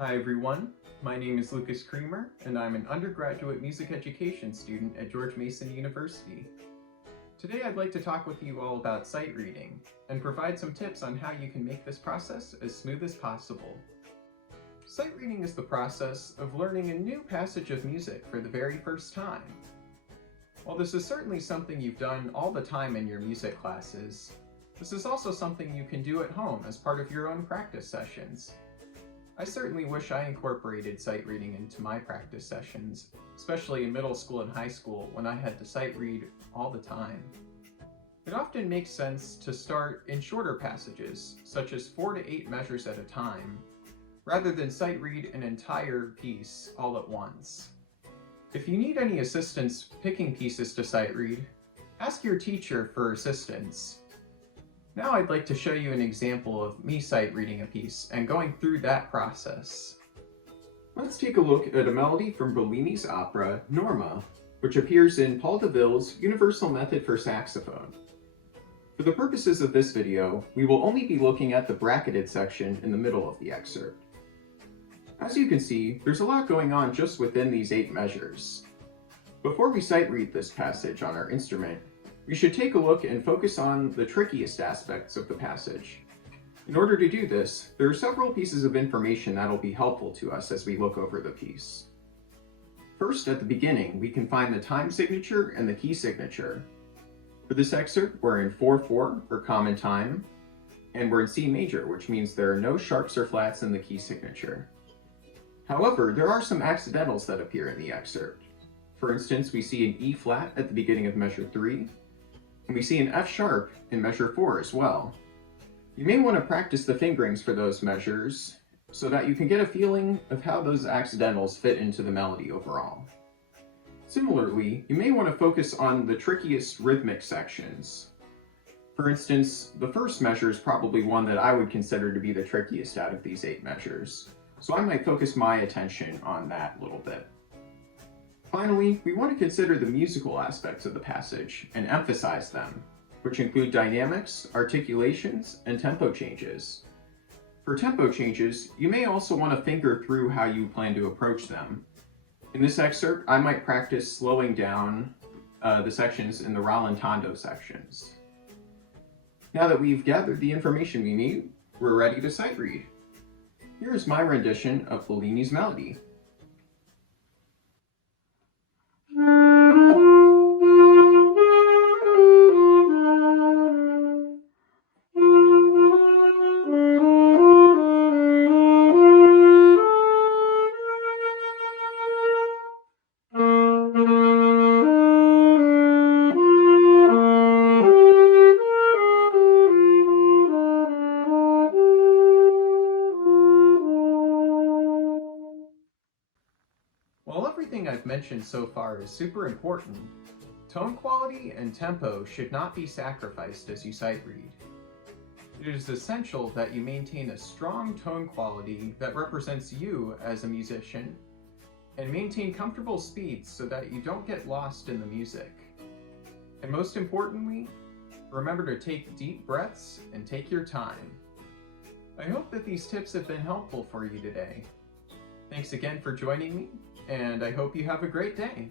Hi everyone, my name is Lucas Kremer, and I'm an undergraduate music education student at George Mason University. Today I'd like to talk with you all about sight reading, and provide some tips on how you can make this process as smooth as possible. Sight reading is the process of learning a new passage of music for the very first time. While this is certainly something you've done all the time in your music classes, this is also something you can do at home as part of your own practice sessions. I certainly wish I incorporated sight reading into my practice sessions, especially in middle school and high school when I had to sight read all the time. It often makes sense to start in shorter passages, such as 4 to 8 measures at a time, rather than sight read an entire piece all at once. If you need any assistance picking pieces to sight read, ask your teacher for assistance. Now I'd like to show you an example of me sight reading a piece and going through that process. Let's take a look at a melody from Bellini's opera, Norma, which appears in Paul DeVille's Universal Method for Saxophone. For the purposes of this video, we will only be looking at the bracketed section in the middle of the excerpt. As you can see, there's a lot going on just within these 8 measures. Before we sight read this passage on our instrument, we should take a look and focus on the trickiest aspects of the passage. In order to do this, there are several pieces of information that will be helpful to us as we look over the piece. First, at the beginning, we can find the time signature and the key signature. For this excerpt, we're in 4/4 for common time, and we're in C major, which means there are no sharps or flats in the key signature. However, there are some accidentals that appear in the excerpt. For instance, we see an E flat at the beginning of measure 3, and we see an F sharp in measure 4 as well. You may want to practice the fingerings for those measures so that you can get a feeling of how those accidentals fit into the melody overall. Similarly, you may want to focus on the trickiest rhythmic sections. For instance, the first measure is probably one that I would consider to be the trickiest out of these 8 measures, so I might focus my attention on that a little bit. Finally, we want to consider the musical aspects of the passage and emphasize them, which include dynamics, articulations, and tempo changes. For tempo changes, you may also want to finger through how you plan to approach them. In this excerpt, I might practice slowing down the sections in the rallentando sections. Now that we've gathered the information we need, we're ready to sight read. Here is my rendition of Bellini's melody. While everything I've mentioned so far is super important, tone quality and tempo should not be sacrificed as you sight read. It is essential that you maintain a strong tone quality that represents you as a musician, and maintain comfortable speeds so that you don't get lost in the music. And most importantly, remember to take deep breaths and take your time. I hope that these tips have been helpful for you today. Thanks again for joining me, and I hope you have a great day.